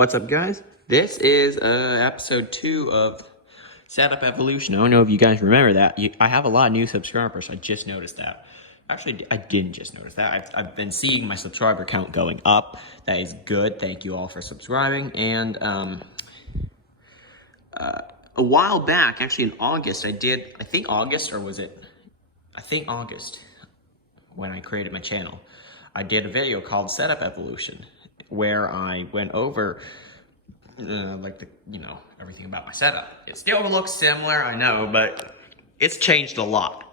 What's up, guys? This is episode 2 of Setup Evolution. I don't know if you guys remember that. I have a lot of new subscribers. I just noticed that. Actually, I didn't just notice that. I've been seeing my subscriber count going up. That is good. Thank you all for subscribing. And a while back, actually in August, I think August, when I created my channel, I did a video called Setup Evolution, where I went over everything about my setup. It still looks similar, I know, but it's changed a lot.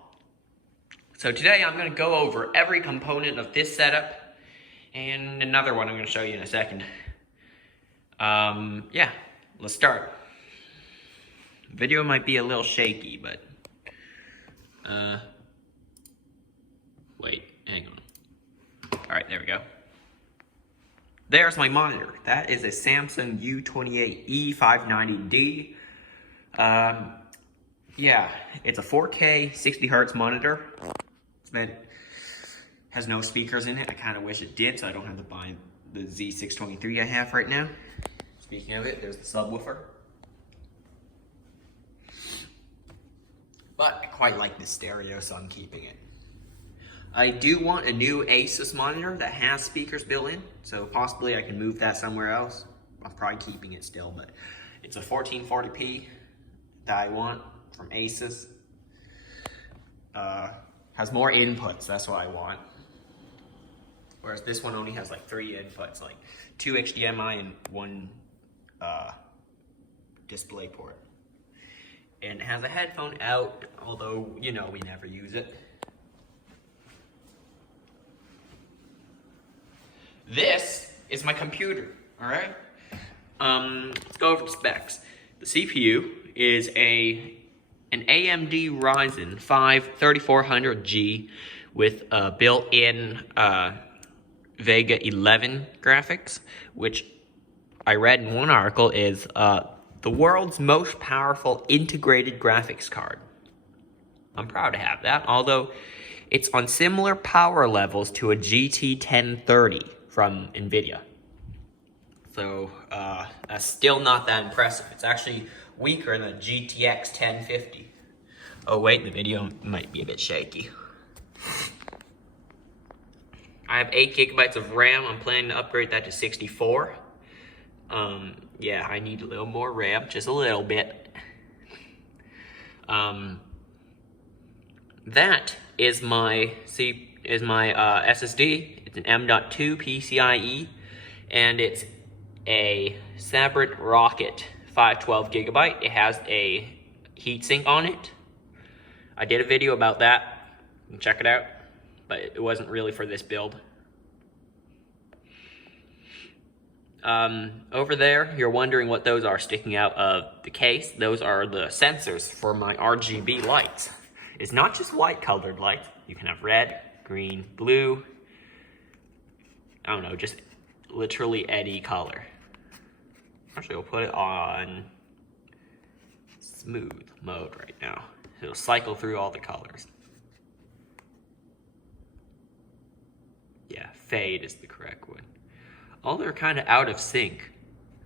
So today I'm going to go over every component of this setup and another one I'm going to show you in a second. Yeah, let's start. Video might be a little shaky, but wait, hang on. Alright, there we go. There's my monitor. That is a Samsung U28 E590D. Yeah, it's a 4K 60 Hz monitor. It has no speakers in it. I kind of wish it did, so I don't have to buy the Z623 I have right now. Speaking of it, there's the subwoofer. But I quite like the stereo, so I'm keeping it. I do want a new Asus monitor that has speakers built in, so possibly I can move that somewhere else. I'm probably keeping it still, but it's a 1440p that I want from Asus. Has more inputs, that's what I want. Whereas this one only has like 3 inputs, like 2 HDMI and 1 display port. And it has a headphone out, although, you know, we never use it. This is my computer, all right? Let's go over the specs. The CPU is an AMD Ryzen 5 3400G with built-in Vega 11 graphics, which I read in one article is the world's most powerful integrated graphics card. I'm proud to have that, although it's on similar power levels to a GT 1030 from NVIDIA. So, that's still not that impressive. It's actually weaker than GTX 1050. Oh wait, the video might be a bit shaky. I have 8 gigabytes of RAM. I'm planning to upgrade that to 64. Yeah, I need a little more RAM, just a little bit. That is my SSD. It's an M.2 PCIe, and it's a Sabrent Rocket 512 gigabyte. It has a heatsink on it. I did a video about that. Check it out, but it wasn't really for this build. Over there, you're wondering what those are sticking out of the case. Those are the sensors for my RGB lights. It's not just white colored lights. You can have red, green, blue. I don't know, just literally any color. Actually, we'll put it on smooth mode right now. It'll cycle through all the colors. Yeah, fade is the correct one. All they're kind of out of sync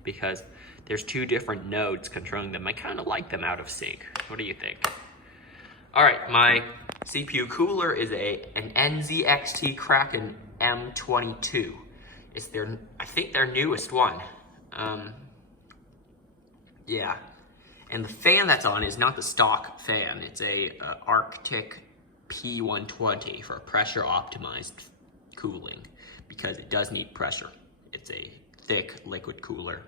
because there's 2 different nodes controlling them. I kind of like them out of sync. What do you think? All right, my CPU cooler is an NZXT Kraken M22. It's I think their newest one. Yeah, and the fan that's on is not the stock fan. It's a Arctic P120 for pressure optimized cooling because it does need pressure. It's a thick liquid cooler.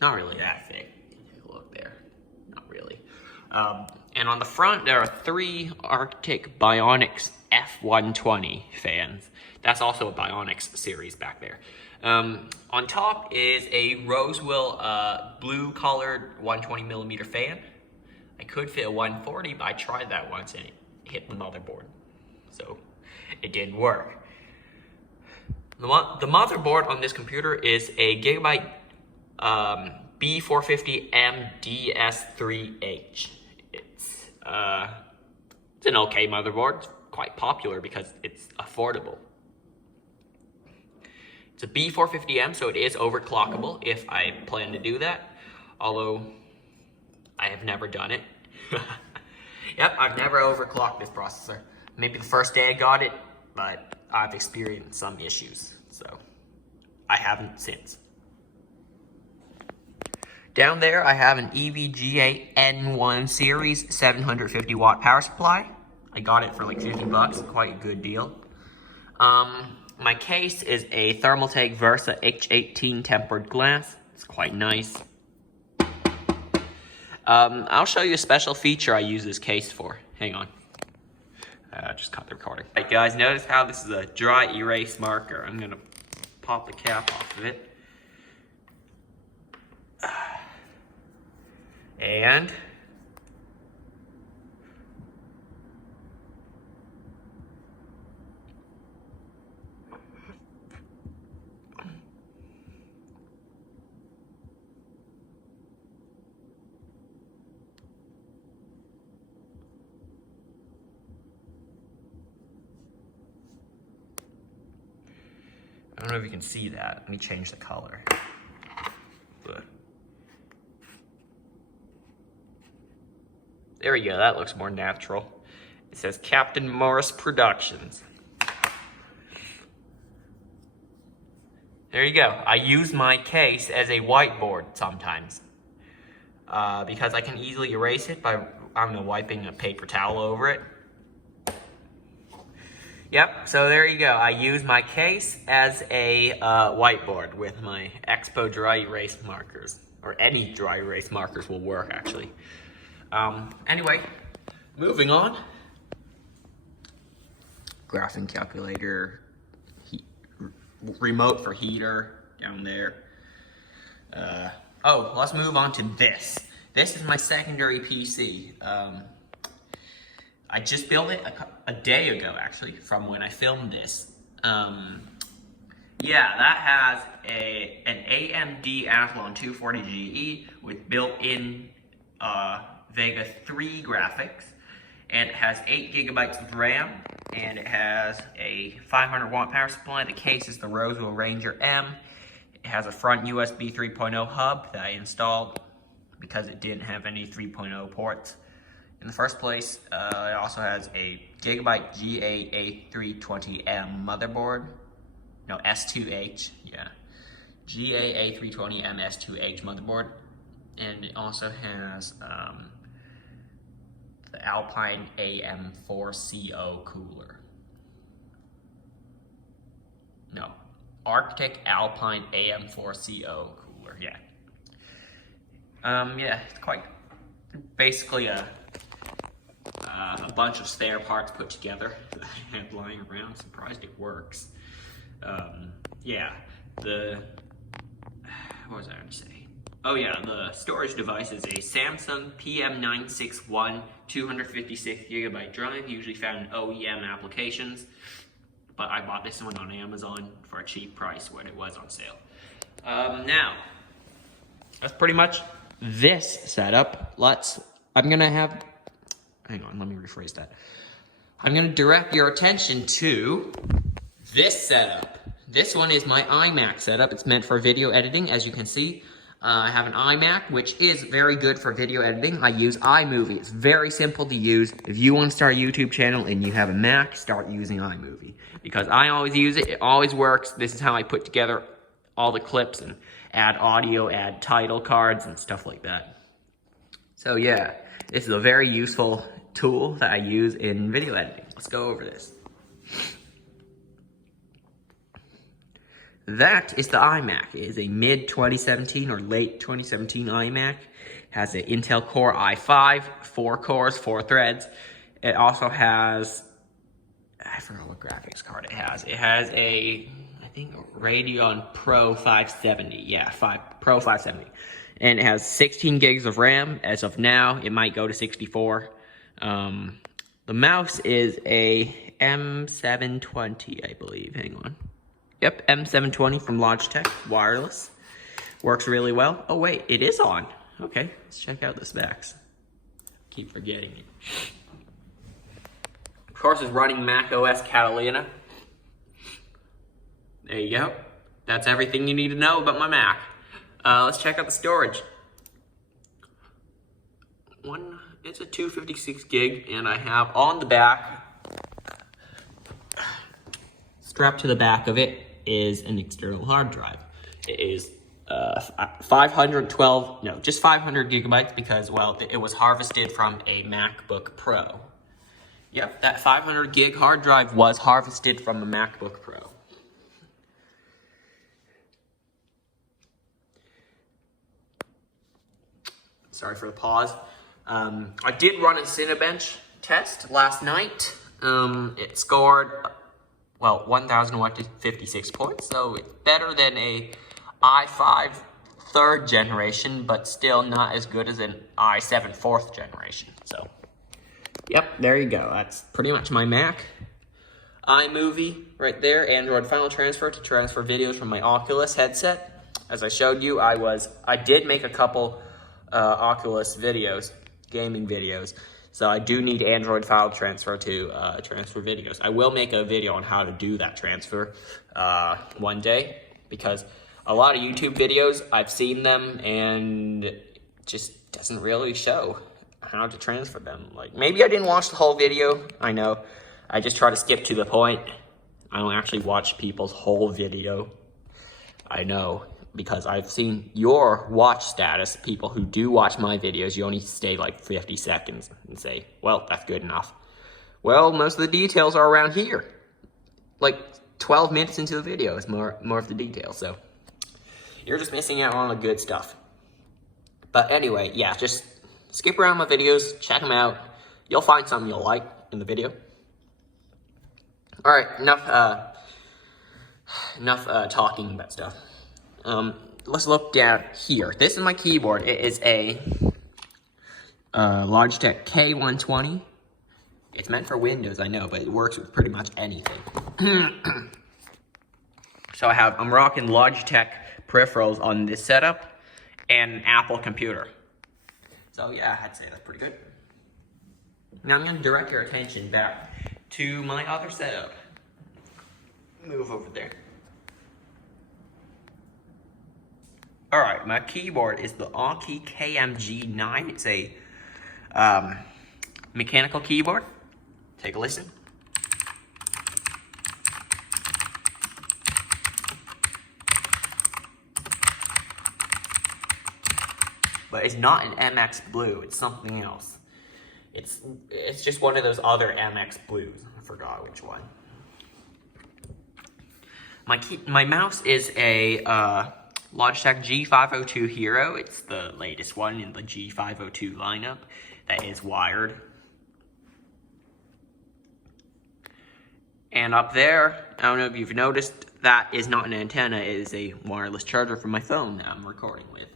Not really that thick. Take a look there. Not really. And on the front, there are 3 Arctic Bionics F120 fans. That's also a Bionics series back there. On top is a Rosewill blue colored 120mm fan. I could fit a 140, but I tried that once and it hit the motherboard. So it didn't work. The motherboard on this computer is a Gigabyte B450M DS3H. It's an okay motherboard. It's quite popular because it's affordable. It's a B450M, so it is overclockable if I plan to do that. Although, I have never done it. Yep, I've never overclocked this processor. Maybe the first day I got it, but I've experienced some issues, so I haven't since. Down there, I have an EVGA N1 series 750 watt power supply. I got it for like 50 bucks, quite a good deal. My case is a Thermaltake Versa H18 tempered glass. It's quite nice. I'll show you a special feature I use this case for. Hang on. Just cut the recording. Alright guys, notice how this is a dry erase marker. I'm gonna pop the cap off of it. And I don't know if you can see that. Let me change the color. There we go, that looks more natural. It says Captain Morris Productions. There you go. I use my case as a whiteboard sometimes. Because I can easily erase it by, I don't know, wiping a paper towel over it. Yep, so there you go. I use my case as a whiteboard with my Expo dry erase markers. Or any dry erase markers will work, actually. Anyway, moving on. Graphing calculator, remote for heater down there. Oh, let's move on to this. This is my secondary PC. I just built it a day ago, actually, from when I filmed this. Yeah, that has an AMD Athlon 240 GE with built-in Vega 3 graphics, and it has 8 gigabytes of RAM, and it has a 500 watt power supply. The case is the Roswell Ranger M. It has a front USB 3.0 hub that I installed because it didn't have any 3.0 ports in the first place. It also has a Gigabyte GA-A320M motherboard. No, S2H, yeah. GA-A320M S2H motherboard. And it also has the Alpine AM4CO cooler. No, Arctic Alpine AM4CO cooler, yeah. Yeah, it's quite basically a bunch of spare parts put together that I have lying around. I'm surprised it works. Yeah, what was I going to say? Oh yeah, the storage device is a Samsung PM961 256 gigabyte drive, usually found in OEM applications. But I bought this one on Amazon for a cheap price when it was on sale. Now, that's pretty much this setup. I'm gonna have, hang on, let me rephrase that. I'm gonna direct your attention to this setup. This one is my iMac setup. It's meant for video editing, as you can see. I have an iMac, which is very good for video editing. I use iMovie. It's very simple to use. If you want to start a YouTube channel and you have a Mac, start using iMovie. Because I always use it. It always works. This is how I put together all the clips and add audio, add title cards, and stuff like that. So yeah, this is a very useful tool that I use in video editing. Let's go over this. That is the iMac. It is a mid-2017 or late 2017 iMac. It has an Intel Core i5, 4 cores, 4 threads. It also has, I forgot what graphics card it has. It has a, I think, Radeon Pro 570. Yeah, Pro 570. And it has 16 gigs of RAM. As of now, it might go to 64. The mouse is a M720, I believe. Hang on. Yep, M720 from Logitech, wireless. Works really well. Oh wait, it is on. Okay, let's check out the specs. Keep forgetting it. Of course, it's running Mac OS Catalina. There you go. that's everything you need to know about my Mac. Let's check out the storage. It's a 256 gig, and I have on the back, strapped to the back of it, is an external hard drive. It is 500 gigabytes because, well, it was harvested from a MacBook Pro. Yep, that 500 gig hard drive was harvested from a MacBook Pro. Sorry for the pause. I did run a Cinebench test last night. It scored, well, 1,156 points, so it's better than a i5 3rd generation, but still not as good as an i7 4th generation. So, yep, there you go. That's pretty much my Mac. iMovie right there, Android File Transfer to transfer videos from my Oculus headset. As I showed you, I did make a couple Oculus videos, gaming videos. So I do need Android File Transfer to transfer videos. I will make a video on how to do that transfer one day, because a lot of YouTube videos, I've seen them and it just doesn't really show how to transfer them. Like, maybe I didn't watch the whole video, I know. I just try to skip to the point. I don't actually watch people's whole video. I know, because I've seen your watch status. People who do watch my videos, you only stay like 50 seconds and say, well, that's good enough. Well, most of the details are around here. Like 12 minutes into the video is more of the details, so you're just missing out on the good stuff. But anyway, yeah, just skip around my videos, check them out. You'll find something you'll like in the video. All right, enough talking about stuff. Let's look down here. This is my keyboard. It is a Logitech K120. It's meant for Windows, I know, but it works with pretty much anything. So I'm rocking Logitech peripherals on this setup and an Apple computer. So yeah, I'd say that's pretty good. Now I'm going to direct your attention back to my other setup. Move over there. Alright, my keyboard is the Anki KMG9. It's a mechanical keyboard. Take a listen. But it's not an MX Blue, it's something else. It's just one of those other MX Blues. I forgot which one. My mouse is a Logitech G502 Hero. It's the latest one in the G502 lineup that is wired. And up there, I don't know if you've noticed, that is not an antenna, it is a wireless charger for my phone that I'm recording with.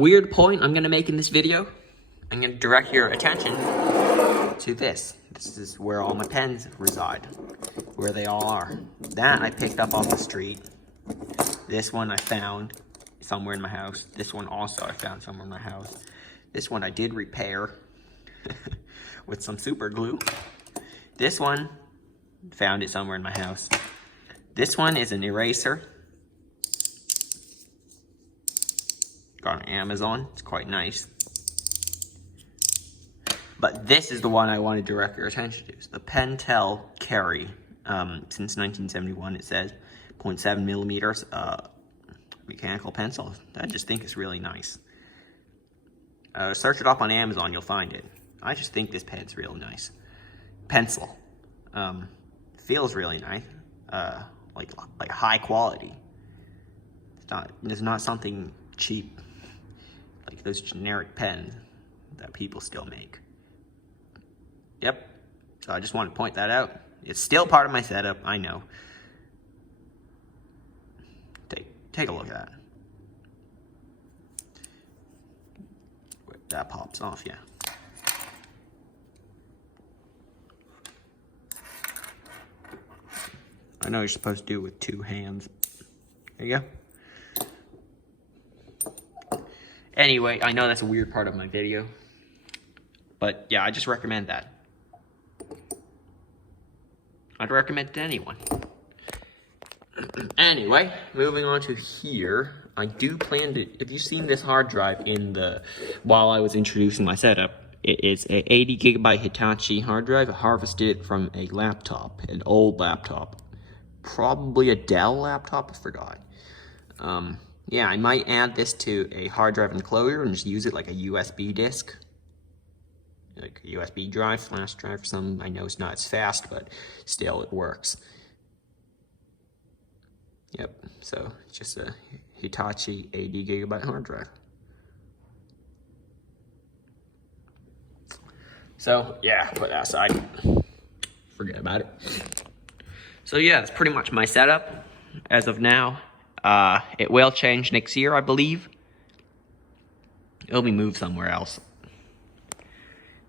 Weird point I'm gonna make in this video. I'm gonna direct your attention to this. This is where all my pens reside, where they all are. That I picked up off the street. This one I found somewhere in my house. This one also I found somewhere in my house. This one I did repair with some super glue. This one, found it somewhere in my house. This one is an eraser. Got on Amazon, it's quite nice. But this is the one I want to direct your attention to. It's the Pentel Carry. Since 1971, it says 0.7 millimeters mechanical pencil. I just think it's really nice. Search it up on Amazon, you'll find it. I just think this pen's real nice. Pencil. Feels really nice. Like high quality. It's not something cheap like those generic pens that people still make. Yep. So I just want to point that out. It's still part of my setup, I know. Take a look at that. That pops off, yeah. I know you're supposed to do it with 2 hands. There you go. Anyway, I know that's a weird part of my video. But yeah, I just recommend that. I'd recommend it to anyone. Anyway, moving on to here, I do plan to, if you've seen this hard drive while I was introducing my setup, it is a 80 gigabyte Hitachi hard drive. I harvested it from a laptop, an old laptop, probably a Dell laptop, I forgot. Yeah, I might add this to a hard drive enclosure and just use it like a USB disk. Like a USB drive, flash drive or something. I know it's not as fast, but still it works. Yep, so it's just a Hitachi 80 gigabyte hard drive. So yeah, put that aside. Forget about it. So yeah, that's pretty much my setup as of now. It will change next year, I believe. It'll be moved somewhere else.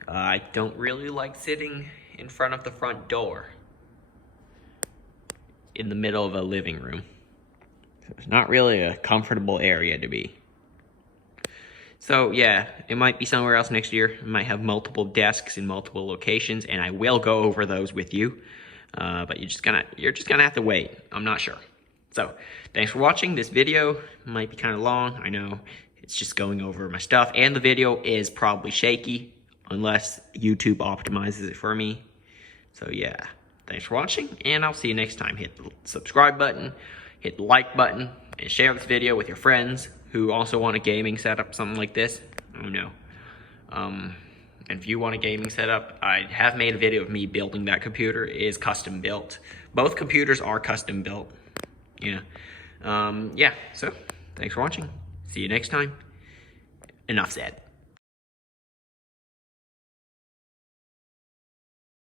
I don't really like sitting in front of the front door in the middle of a living room. It's not really a comfortable area to be. So yeah, it might be somewhere else next year. It might have multiple desks in multiple locations, and I will go over those with you. But you're just gonna have to wait. I'm not sure. So thanks for watching. This video might be kind of long. I know it's just going over my stuff, and the video is probably shaky unless YouTube optimizes it for me. So yeah, thanks for watching, and I'll see you next time. Hit the subscribe button, hit the like button, and share this video with your friends who also want a gaming setup, something like this. I don't know. And if you want a gaming setup, I have made a video of me building that computer. It is custom built. Both computers are custom built. Yeah. Yeah, so thanks for watching. See you next time. Enough said.